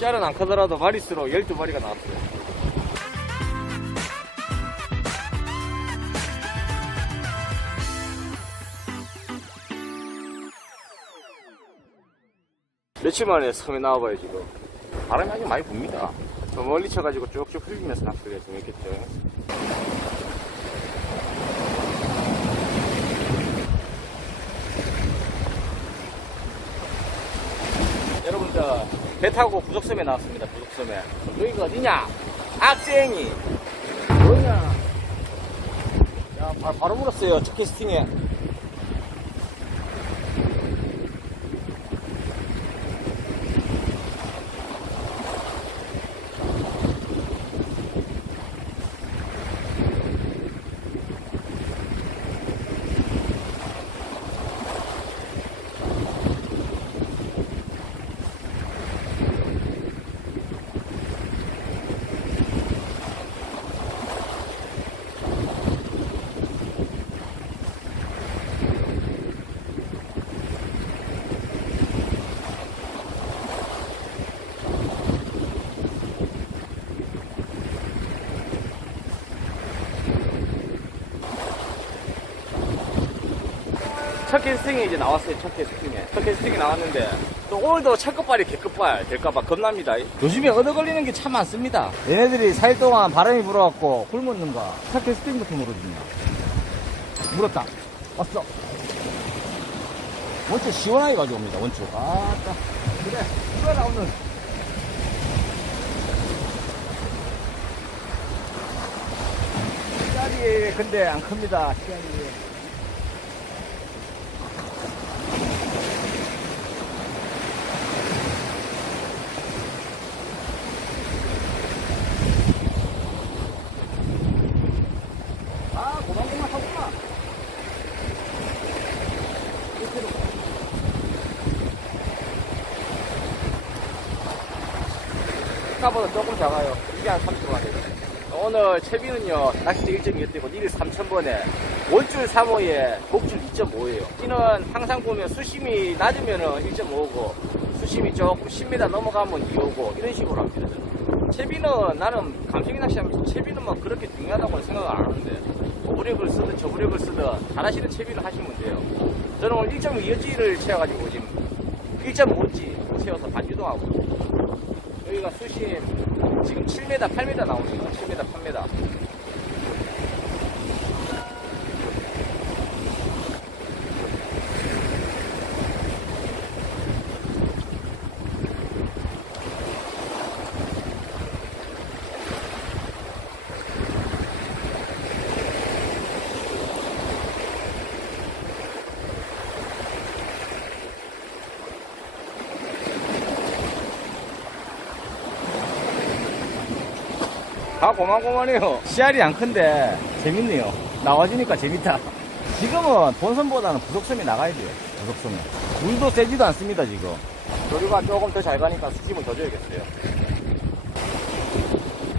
씨알은 안 크더라도 마리수로 12마리가 나왔어요. 며칠 만에 섬에 나와봐요, 지금. 바람이 아주 많이 붑니다. 저 멀리 쳐가지고 쭉쭉 흘리면서 낚시가 재밌겠죠. 여러분들, 배 타고 부족섬에 나왔습니다, 부족섬에. 여기가 어디냐? 악생이. 뭐냐? 야, 바, 바로 물었어요, 첫 캐스팅에. 첫 캐스팅이 이제 나왔어요, 첫 캐스팅에. 첫 캐스팅이 나왔는데, 또 오늘도 첫 끝발이 개끝발 될까봐 겁납니다. 요즘에 얻어 걸리는 게 참 많습니다. 얘네들이 4일 동안 바람이 불어갖고 굶었는가. 첫 캐스팅부터 물어주냐. 물었다. 왔어. 원주 시원하게 가져옵니다, 원주. 아따. 그래, 이거나 오늘. 씨알이 근데 안 큽니다, 씨알이. 아, 고만고만 하구나. 이렇게로. 아까보다 조금 작아요. 이게 한 30만 돼요. 오늘 채비는요, 낚시대 1.2였대고, 닐 3,000번에, 원줄 3호에 목줄 2.5예요. 찌는 항상 보면 수심이 낮으면은 1.5고, 수심이 조금 10m 넘어가면 2호고, 이런 식으로 합니다. 채비는 나는 감정이 낚시하면서 채비는 뭐 그렇게 중요하다고는 생각을 안 하는데, 오브렉을 쓰든 저브렉을 쓰든 잘하시는 채비를 하시면 돼요. 저는 오늘 1.2여지를 채워가지고 지금 1.5지 채워서 반주동하고 여기가 수심 지금 7m, 8m 나오네요. 7m, 8m. 다 고만고만해요. 씨알이 안 큰데 재밌네요. 나와주니까 재밌다. 지금은 본선보다는 부속섬이 나가야 돼요. 부속섬에. 물도 세지도 않습니다, 지금. 조류가 조금 더 잘 가니까 수심을 더 줘야겠어요.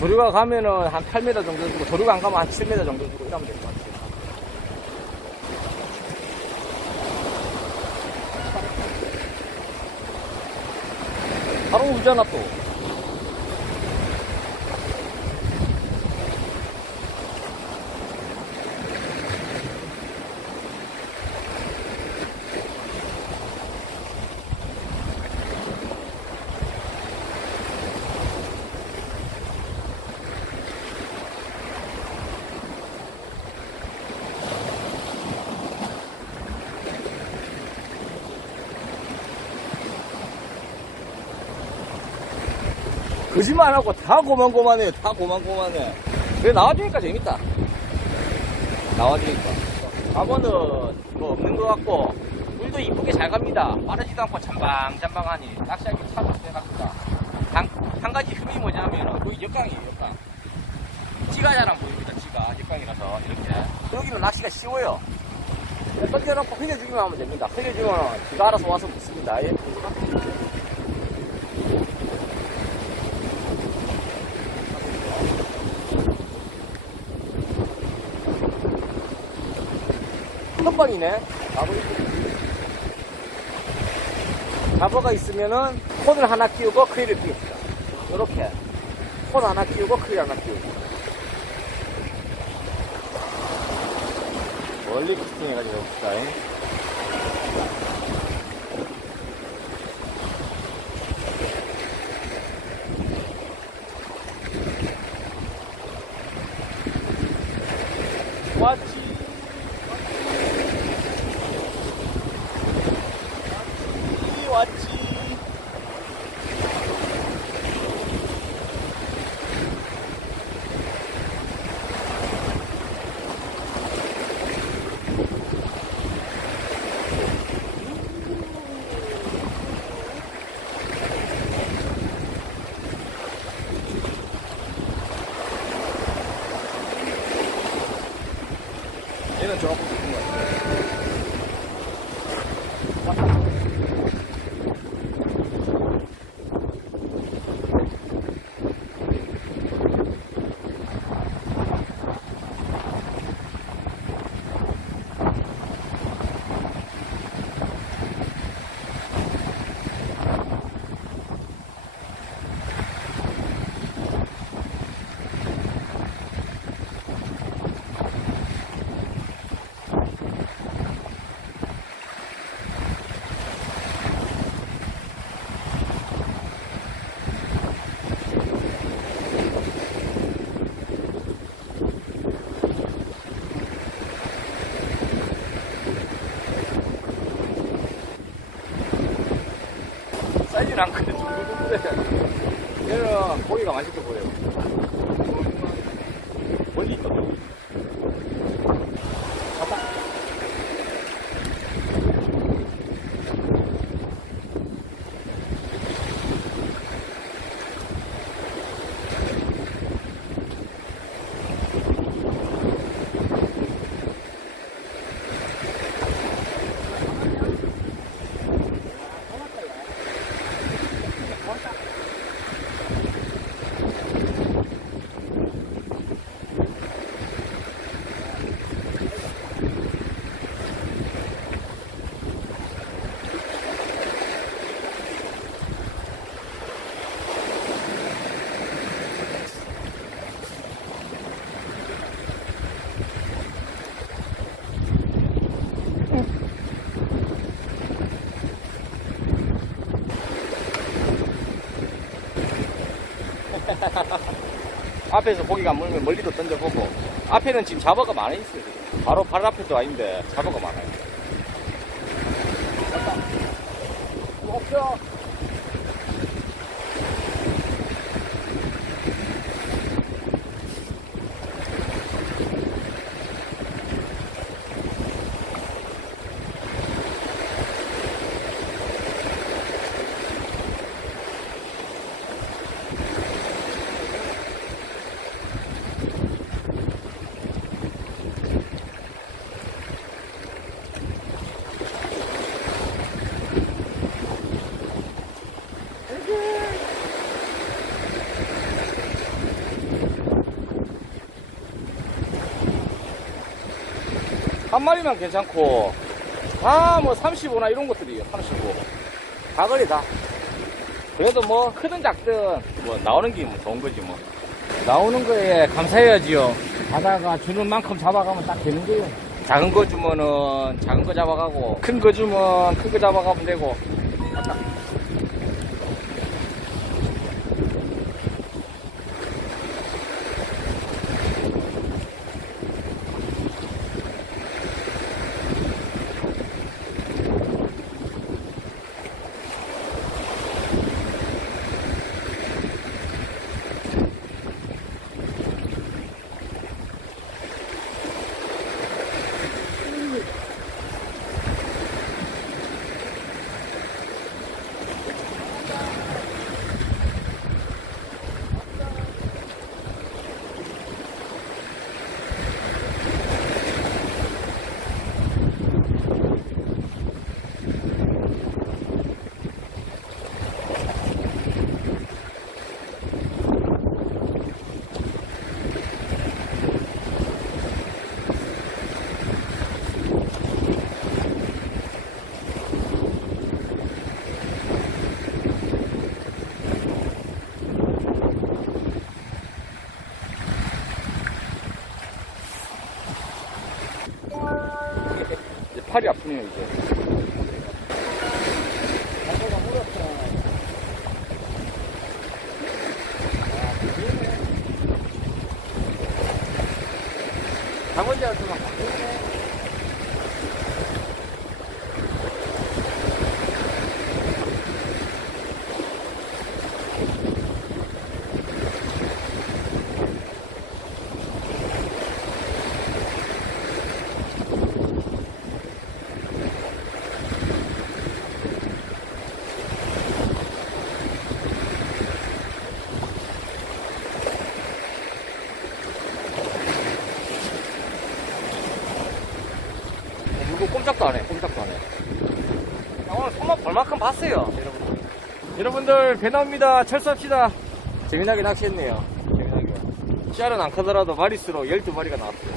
조류가 가면은 한 8m 정도 주고, 조류가 안 가면 한 7m 정도 주고 이러면 될 것 같아요. 바로 울잖아, 또. 거짓말 안 하고 다 고만고만해요. 다 고만고만해. 그래, 나와주니까 재밌다. 나와주니까. 과거는 뭐 없는 것 같고, 물도 이쁘게 잘 갑니다. 빠르지도 않고 잠방잠방하니, 낚시하기 참 세갑니다. 한, 한 가지 흠이 뭐냐면, 거기 역강이에요, 역강. 안 보입니다, 지가. 역강이라서, 이렇게. 여기는 낚시가 쉬워요. 던져놓고 흘려주기만 하면 됩니다. 흘려주면 지가 알아서 와서 붙습니다. 예. 한 번이네. 잡어 잡어가 있으면은 콘을 하나 끼우고 크리를 끼웁니다. 이렇게 혼 하나 끼우고 크기 하나 끼우고 멀리 캐스팅 해가지고 해봅시다 잉. 왔지 왔지 왔지 얘는 조금 깊은 것 같아요. 안 크는데 둥글둥글해. 얘는 고기가 맛있게 보여요. 멀리 있거든. 앞에서 고기가 안 물면 멀리도 던져보고 앞에는 지금 잡어가 많이 있어요. 바로 발 앞에도 아닌데 잡어가 많아요 한 마리만 괜찮고 다 뭐 35나 이런 것들이에요 35 다거리 다. 그래도 뭐 크든 작든 뭐 나오는 게 뭐 좋은 거지 뭐. 나오는 거에 감사해야지요. 바다가 주는 만큼 잡아가면 딱 되는 거예요. 작은 거 주면은 작은 거 잡아가고 큰 거 주면 큰 거 잡아가면 되고 팔이 아프네요, 이제. 장원지한테 꼼짝도 안 해, 꼼짝도 안 해. 야, 오늘 손맛 벌만큼 봤어요, 여러분들. 여러분들, 배 나옵니다. 철수합시다. 재미나게 낚시했네요. 재미나게. 씨알은 안 크더라도 마리수로 12마리가 나왔어요.